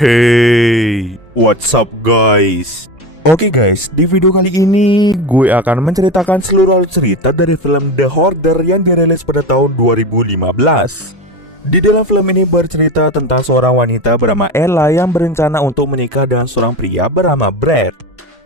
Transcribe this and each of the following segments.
Hey, what's up guys? Oke guys, di video kali ini gue akan menceritakan seluruh alur cerita dari film The Hoarder yang dirilis pada tahun 2015. Di dalam film ini bercerita tentang seorang wanita bernama Ella yang berencana untuk menikah dengan seorang pria bernama Brad.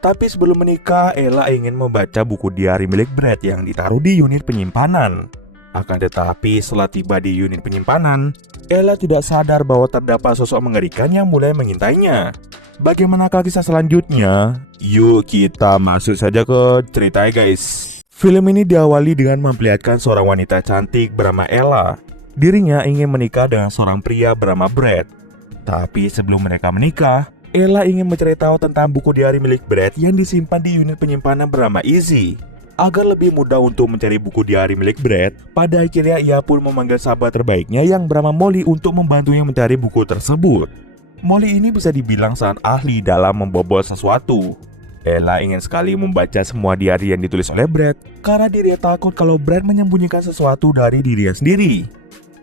Tapi sebelum menikah, Ella ingin membaca buku diari milik Brad yang ditaruh di unit penyimpanan. Akan tetapi setelah tiba di unit penyimpanan, Ella tidak sadar bahwa terdapat sosok mengerikan yang mulai mengintainya. Bagaimanakah kisah selanjutnya? Yuk kita masuk saja ke ceritanya guys. Film ini diawali dengan memperlihatkan seorang wanita cantik bernama Ella. Dirinya ingin menikah dengan seorang pria bernama Brad. Tapi sebelum mereka menikah, Ella ingin mencari tahu tentang buku diari milik Brad yang disimpan di unit penyimpanan bernama Izzy. Agar lebih mudah untuk mencari buku diari milik Brad, pada akhirnya ia pun memanggil sahabat terbaiknya yang bernama Molly untuk membantunya mencari buku tersebut. Molly ini bisa dibilang sangat ahli dalam membobol sesuatu. Ella ingin sekali membaca semua diari yang ditulis oleh Brad karena dirinya takut kalau Brad menyembunyikan sesuatu dari dirinya sendiri.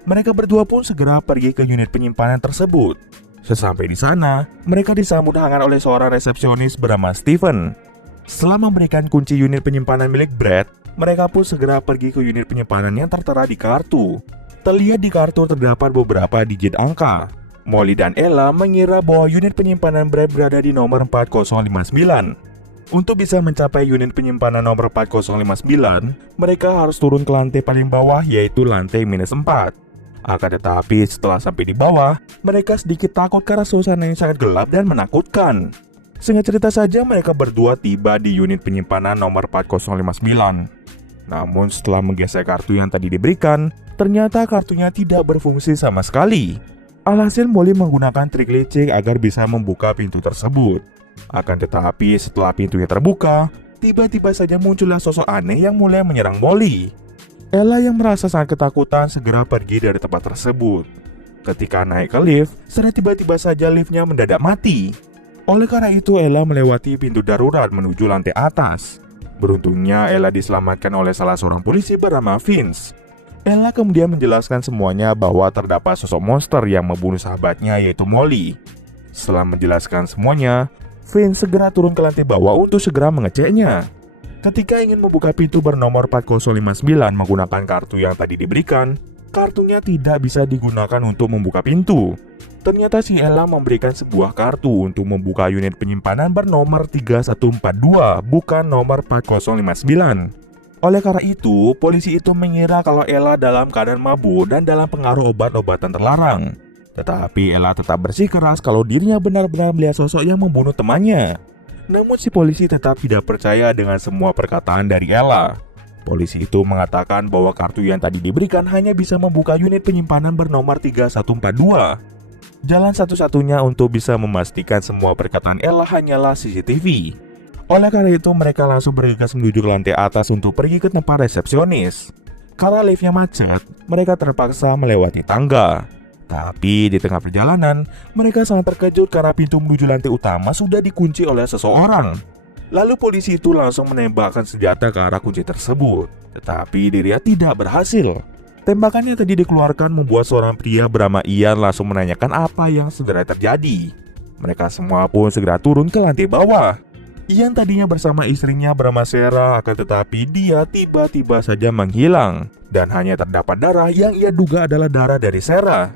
Mereka berdua pun segera pergi ke unit penyimpanan tersebut. Sesampai di sana, mereka disambut hangat oleh seorang resepsionis bernama Steven. Setelah memberikan kunci unit penyimpanan milik Brad, mereka pun segera pergi ke unit penyimpanan yang tertera di kartu. Terlihat di kartu terdapat beberapa digit angka. Molly dan Ella mengira bahwa unit penyimpanan Brad berada di nomor 4059. Untuk bisa mencapai unit penyimpanan nomor 4059, mereka harus turun ke lantai paling bawah, yaitu lantai -4. Akan tetapi setelah sampai di bawah, mereka sedikit takut karena suasana yang sangat gelap dan menakutkan. Singkat cerita saja, mereka berdua tiba di unit penyimpanan nomor 4059. Namun setelah menggeser kartu yang tadi diberikan, ternyata kartunya tidak berfungsi sama sekali. Alhasil Molly menggunakan trik licik agar bisa membuka pintu tersebut. Akan tetapi setelah pintunya terbuka, tiba-tiba saja muncullah sosok aneh yang mulai menyerang Molly. Ella yang merasa sangat ketakutan segera pergi dari tempat tersebut. Ketika naik ke lift, secara tiba-tiba saja liftnya mendadak mati. Oleh karena itu, Ella melewati pintu darurat menuju lantai atas. Beruntungnya, Ella diselamatkan oleh salah seorang polisi bernama Vince. Ella kemudian menjelaskan semuanya bahwa terdapat sosok monster yang membunuh sahabatnya, yaitu Molly. Setelah menjelaskan semuanya, Vince segera turun ke lantai bawah untuk segera mengeceknya. Ketika ingin membuka pintu bernomor 4059 menggunakan kartu yang tadi diberikan, kartunya tidak bisa digunakan untuk membuka pintu. Ternyata si Ella memberikan sebuah kartu untuk membuka unit penyimpanan bernomor 3142, bukan nomor 4059. Oleh karena itu, polisi itu mengira kalau Ella dalam keadaan mabuk dan dalam pengaruh obat-obatan terlarang. Tetapi Ella tetap bersikeras kalau dirinya benar-benar melihat sosok yang membunuh temannya. Namun si polisi tetap tidak percaya dengan semua perkataan dari Ella. Polisi itu mengatakan bahwa kartu yang tadi diberikan hanya bisa membuka unit penyimpanan bernomor 3142. Jalan satu-satunya untuk bisa memastikan semua perkataan Ella hanyalah CCTV. Oleh karena itu, mereka langsung bergegas menuju ke lantai atas untuk pergi ke tempat resepsionis. Karena liftnya macet, mereka terpaksa melewati tangga. Tapi di tengah perjalanan, mereka sangat terkejut karena pintu menuju lantai utama sudah dikunci oleh seseorang. Lalu polisi itu langsung menembakkan senjata ke arah kunci tersebut. Tetapi dirinya tidak berhasil. Tembakan yang tadi dikeluarkan membuat seorang pria bernama Ian langsung menanyakan apa yang sebenarnya terjadi. Mereka semua pun segera turun ke lantai bawah. Ian tadinya bersama istrinya bernama Sarah, akan tetapi dia tiba-tiba saja menghilang. Dan hanya terdapat darah yang ia duga adalah darah dari Sarah.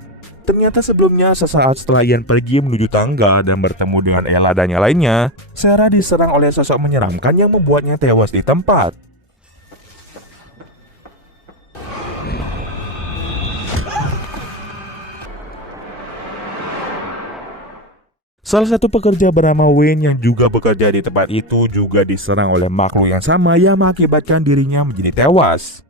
Ternyata sebelumnya sesaat setelah Ian pergi menuju tangga dan bertemu dengan Ella dan yang lainnya, Sarah diserang oleh sosok menyeramkan yang membuatnya tewas di tempat. Salah satu pekerja bernama Wayne yang juga bekerja di tempat itu juga diserang oleh makhluk yang sama yang mengakibatkan dirinya menjadi tewas.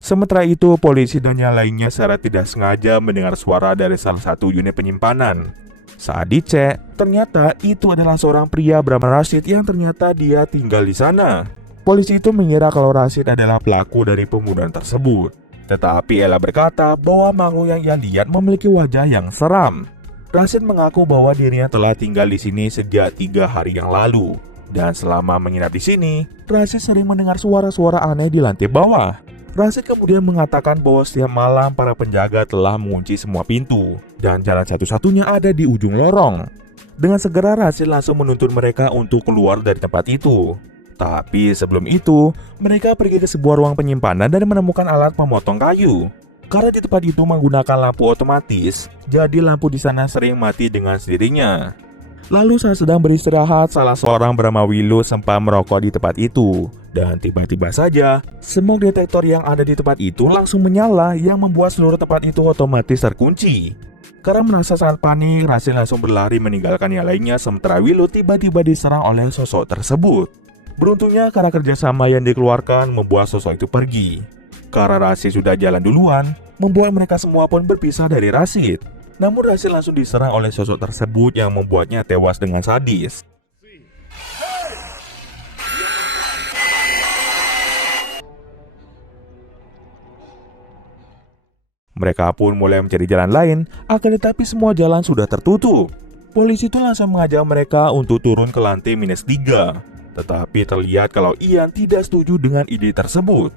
Sementara itu, polisi dan yang lainnya secara tidak sengaja mendengar suara dari salah satu unit penyimpanan. Saat dicek, ternyata itu adalah seorang pria bernama Rashid yang ternyata dia tinggal di sana. Polisi itu mengira kalau Rashid adalah pelaku dari pembunuhan tersebut. Tetapi Ella berkata bahwa makhluk yang ia lihat memiliki wajah yang seram. Rashid mengaku bahwa dirinya telah tinggal di sini sejak 3 hari yang lalu. Dan selama menginap di sini, Rashid sering mendengar suara-suara aneh di lantai bawah. Rashid kemudian mengatakan bahwa setiap malam para penjaga telah mengunci semua pintu dan jalan satu-satunya ada di ujung lorong. Dengan segera Rashid langsung menuntun mereka untuk keluar dari tempat itu. Tapi sebelum itu, mereka pergi ke sebuah ruang penyimpanan dan menemukan alat pemotong kayu. Karena di tempat itu menggunakan lampu otomatis, jadi lampu di sana sering mati dengan sendirinya. Lalu saat sedang beristirahat, salah seorang bernama Willow sempat merokok di tempat itu. Dan tiba-tiba saja, smoke detektor yang ada di tempat itu langsung menyala yang membuat seluruh tempat itu otomatis terkunci. Karena merasa sangat panik, Rashid langsung berlari meninggalkan yang lainnya sementara Willow tiba-tiba diserang oleh sosok tersebut. Beruntungnya karena kerjasama yang dikeluarkan membuat sosok itu pergi. Karena Rashid sudah jalan duluan, membuat mereka semua pun berpisah dari Rashid. Namun Rashid langsung diserang oleh sosok tersebut yang membuatnya tewas dengan sadis. Mereka pun mulai mencari jalan lain, akan tetapi semua jalan sudah tertutup. Polisi itu langsung mengajak mereka untuk turun ke lantai -3. Tetapi terlihat kalau Ian tidak setuju dengan ide tersebut.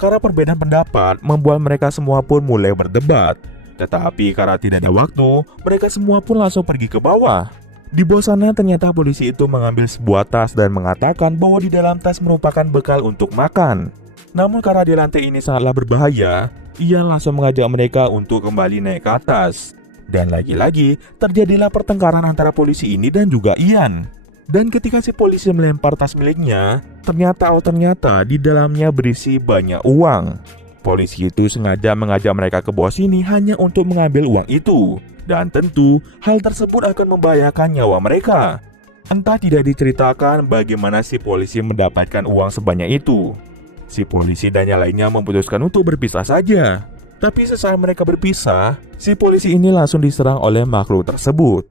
Karena perbedaan pendapat membuat mereka semua pun mulai berdebat. Tetapi karena tidak ada waktu, mereka semua pun langsung pergi ke bawah. Di bawah sana ternyata polisi itu mengambil sebuah tas dan mengatakan bahwa di dalam tas merupakan bekal untuk makan. Namun karena di lantai ini sangatlah berbahaya, Ian langsung mengajak mereka untuk kembali naik ke atas. Dan lagi-lagi terjadilah pertengkaran antara polisi ini dan juga Ian. Dan ketika si polisi melempar tas miliknya, ternyata di dalamnya berisi banyak uang. Polisi itu sengaja mengajak mereka ke bawah sini hanya untuk mengambil uang itu. Dan tentu hal tersebut akan membahayakan nyawa mereka. Entah tidak diceritakan bagaimana si polisi mendapatkan uang sebanyak itu. Si polisi dan yang lainnya memutuskan untuk berpisah saja. Tapi sesaat mereka berpisah, si polisi ini langsung diserang oleh makhluk tersebut.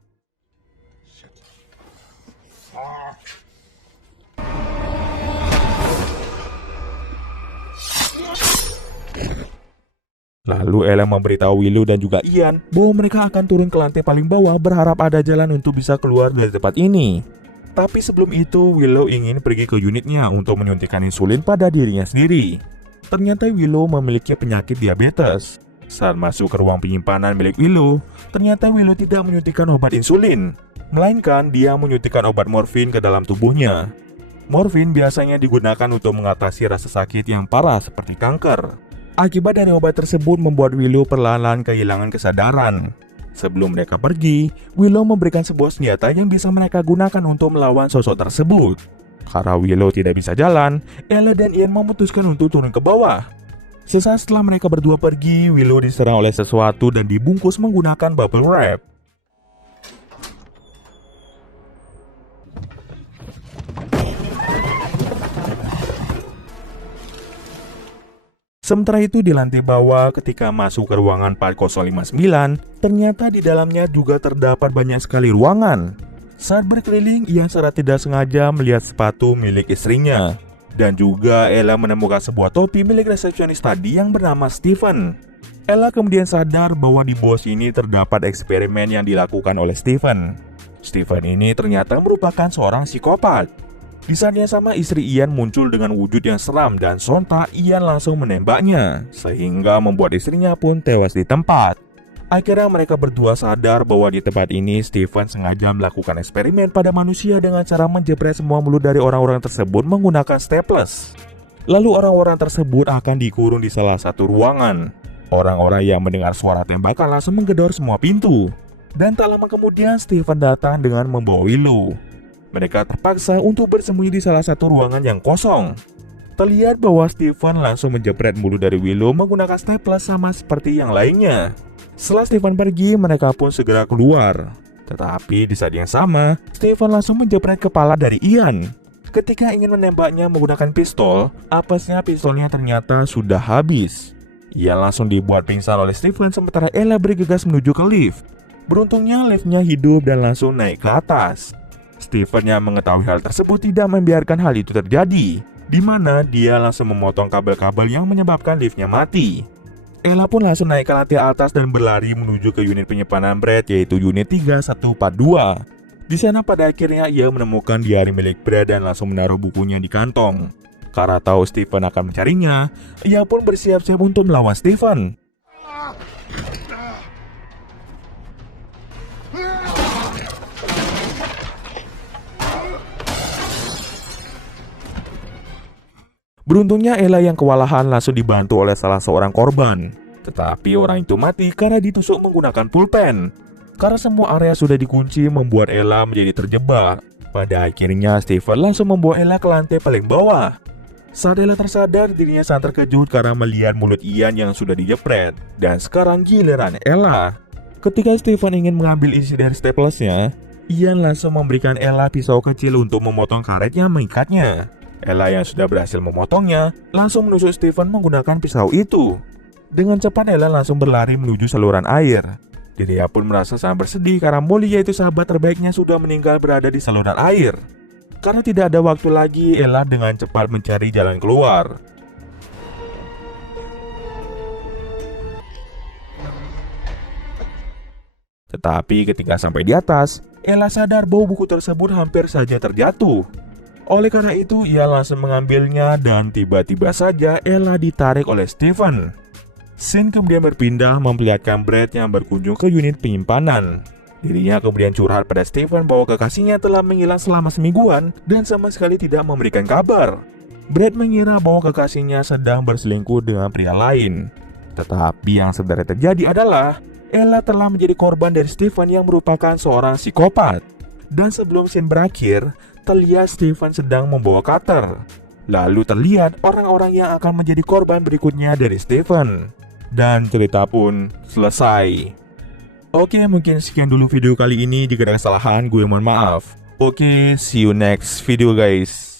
Lalu Ella memberitahu Willow dan juga Ian bahwa mereka akan turun ke lantai paling bawah berharap ada jalan untuk bisa keluar dari tempat ini. Tapi sebelum itu Willow ingin pergi ke unitnya untuk menyuntikkan insulin pada dirinya sendiri. Ternyata Willow memiliki penyakit diabetes. Saat masuk ke ruang penyimpanan milik Willow, ternyata Willow tidak menyuntikkan obat insulin, melainkan dia menyuntikkan obat morfin ke dalam tubuhnya. Morfin biasanya digunakan untuk mengatasi rasa sakit yang parah seperti kanker. Akibat dari obat tersebut membuat Willow perlahan-lahan kehilangan kesadaran. Sebelum mereka pergi, Willow memberikan sebuah senjata yang bisa mereka gunakan untuk melawan sosok tersebut. Karena Willow tidak bisa jalan, Ella dan Ian memutuskan untuk turun ke bawah. Sesaat setelah mereka berdua pergi, Willow diserang oleh sesuatu dan dibungkus menggunakan bubble wrap. Sementara itu di lantai bawah ketika masuk ke ruangan 4059, ternyata di dalamnya juga terdapat banyak sekali ruangan. Saat berkeliling, Ian secara tidak sengaja melihat sepatu milik istrinya. Dan juga Ella menemukan sebuah topi milik resepsionis tadi yang bernama Stephen. Ella kemudian sadar bahwa di bawah sini terdapat eksperimen yang dilakukan oleh Stephen. Stephen ini ternyata merupakan seorang psikopat. Di saat yang sama istri Ian muncul dengan wujud yang seram dan sontak Ian langsung menembaknya, sehingga membuat istrinya pun tewas di tempat. Akhirnya mereka berdua sadar bahwa di tempat ini Stephen sengaja melakukan eksperimen pada manusia dengan cara menjepret semua mulut dari orang-orang tersebut menggunakan staples. Lalu orang-orang tersebut akan dikurung di salah satu ruangan. Orang-orang yang mendengar suara tembakan langsung menggedor semua pintu. Dan tak lama kemudian Stephen datang dengan membawa Willow. Mereka terpaksa untuk bersembunyi di salah satu ruangan yang kosong. Terlihat bahwa Stephen langsung menjepret mulut dari Willow menggunakan staples sama seperti yang lainnya. Setelah Stephen pergi, mereka pun segera keluar. Tetapi di saat yang sama, Stephen langsung menjepret kepala dari Ian. Ketika ingin menembaknya menggunakan pistol, apesnya pistolnya ternyata sudah habis. Ia langsung dibuat pingsan oleh Stephen sementara Ella bergegas menuju ke lift. Beruntungnya liftnya hidup dan langsung naik ke atas. Stephen yang mengetahui hal tersebut tidak membiarkan hal itu terjadi, di mana dia langsung memotong kabel-kabel yang menyebabkan liftnya mati. Ella pun langsung naik ke lantai atas dan berlari menuju ke unit penyimpanan Brad, yaitu unit 3142. Di sana pada akhirnya ia menemukan diari milik Brad dan langsung menaruh bukunya di kantong. Karena tahu Steven akan mencarinya, ia pun bersiap-siap untuk melawan Steven. Beruntungnya Ella yang kewalahan langsung dibantu oleh salah seorang korban. Tetapi orang itu mati karena ditusuk menggunakan pulpen. Karena semua area sudah dikunci membuat Ella menjadi terjebak. Pada akhirnya Steven langsung membawa Ella ke lantai paling bawah. Saat Ella tersadar, dirinya sangat terkejut karena melihat mulut Ian yang sudah dijepret. Dan sekarang giliran Ella. Ketika Steven ingin mengambil isi dari staplesnya, Ian langsung memberikan Ella pisau kecil untuk memotong karet yang mengikatnya. Ella yang sudah berhasil memotongnya langsung menusuk Steven menggunakan pisau itu. Dengan cepat Ella langsung berlari menuju saluran air. Dirinya pun merasa sangat bersedih karena Molly, yaitu sahabat terbaiknya, sudah meninggal berada di saluran air. Karena tidak ada waktu lagi, Ella dengan cepat mencari jalan keluar. Tetapi ketika sampai di atas, Ella sadar bahwa buku tersebut hampir saja terjatuh. Oleh karena itu, ia langsung mengambilnya dan tiba-tiba saja Ella ditarik oleh Steven. Scene kemudian berpindah memperlihatkan Brad yang berkunjung ke unit penyimpanan. Dirinya kemudian curhat pada Steven bahwa kekasihnya telah menghilang selama semingguan dan sama sekali tidak memberikan kabar. Brad mengira bahwa kekasihnya sedang berselingkuh dengan pria lain. Tetapi yang sebenarnya terjadi adalah Ella telah menjadi korban dari Steven yang merupakan seorang psikopat. Dan sebelum scene berakhir, terlihat Steven sedang membawa cutter. Lalu terlihat orang-orang yang akan menjadi korban berikutnya dari Steven. Dan cerita pun selesai. Oke, mungkin sekian dulu video kali ini. Jika ada kesalahan, gue mohon maaf. Oke, see you next video guys.